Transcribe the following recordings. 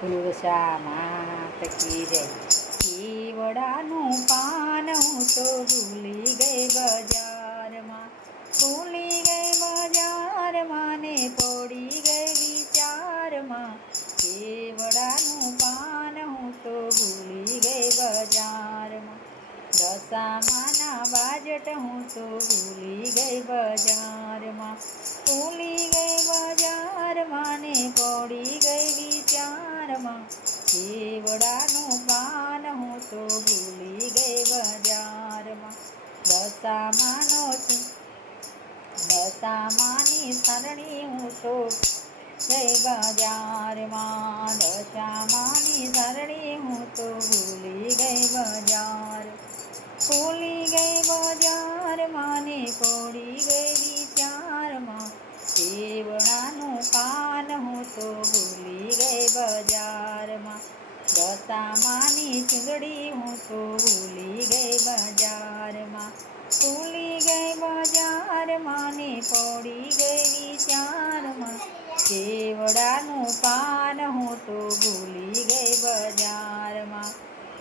તુલસા માત કી જય. કેવડાનું પાન હું તો ભૂલી ગઈ બજારમાં, ભૂલી ગઈ બજારમાં ને પડી ગઈ વિચારમાં. કેવડાનું પાન હું તો ભૂલી ગઈ બજારમાં, દશામાના બાજટ હું તો ભૂલી ગઈ બજારમાં, ભૂલી ગઈ બજારમાં ને પડી ગઈ વિચારમાં. કેવડાનું પાન હું તો ભૂલી ગઈ બજારમાં, દશામાની સરણી હું તો ગઈ બજારમાં, દશામાની સરણી હું તો ભૂલી ગઈ બજાર, ભૂલી ગઈ બજારમાં ને પડી ગઈ વિચારમાં. કેવડાનું પાન હું તો ભૂલી ગઈ બજારમાં, દશામાની ચૂંદડી હું તો ભૂલી ગઈ બજારમાં, ભૂલી ગઈ બજારમાં ને પડી ગઈ વિચારમાં. કેવડાનું પાન હું તો ભૂલી ગઈ બજારમાં,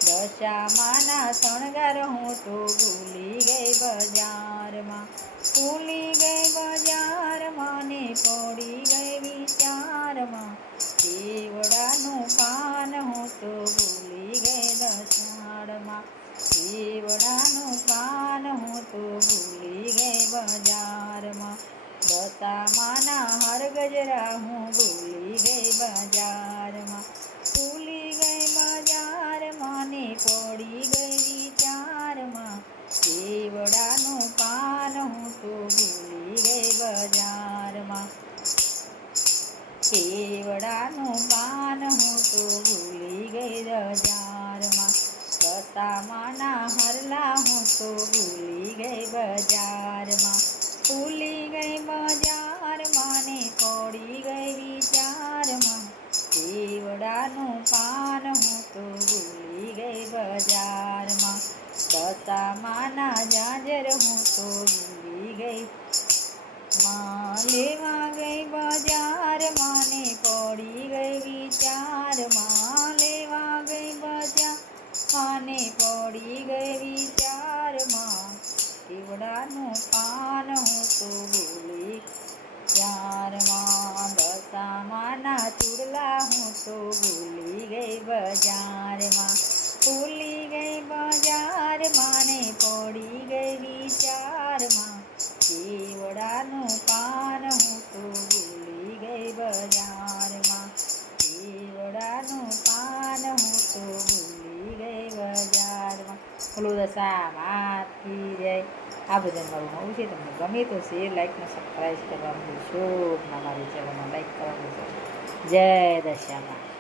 દશામાના શણગાર હું તો ભૂલી ગઈ બજારમાં, ભૂલી ગઈ બજારમાં ને પડી ગઈ વિચારમાં. કેવડાનું પાન હું તો ભૂલી ગઈ દશાળમાં, કેવડાનું પાન હું તો ભૂલી ગઈ બજારમાં, દશામાના હાર ગજરા હું ભૂલી ગઈ બજારમાં, ભૂલી ગઈ બજારમાં ને પડી ગઈ વિચારમાં. કેવડાનું પાન હું તો ભૂલી ગઈ બજારમાં, કેવડાનું પાન હું તો ભૂલી ગઈ બજારમાં, દશામાના હરલા હું તો ભૂલી ગઈ બજારમાં, ભૂલી ગઈ બજારમાં ને પડી ગઈ વિચારમાં. કેવડાનું પાન હું તો ભૂલી ગઈ બજારમાં, દશામાના જાજર હું તો ભૂલી ગઈ લેવા ગઈ બજારમાં ને પડી ગઈ વિચારમાં, લેવા ગઈ બજારમાં ને પડી ગઈ વિચારમાં. કેવડાનું પાન હું તો ભૂલી બજારમાં, દશામાના ચૂડલા હું તો ભૂલી ગઈ બજારમાં, ભૂલી ગઈ બજારમાં ને પડી ગઈ વિચારમાં. કેવડાનું પાન હું તો ભૂલી ગઈ બજારમાં, કેવડાનું પાન હું તો ભૂલી ગઈ બજારમાં. બોલો દશા માત કી જય. આ ભજન મારું નવું છે, તમને ગમે તો શેર, લાઈક ને સબસ્ક્રાઈબ કરવાનું ભૂલશો ના, મારી ચેનલમાં લાઈક કરવાનું. જય દશા માત.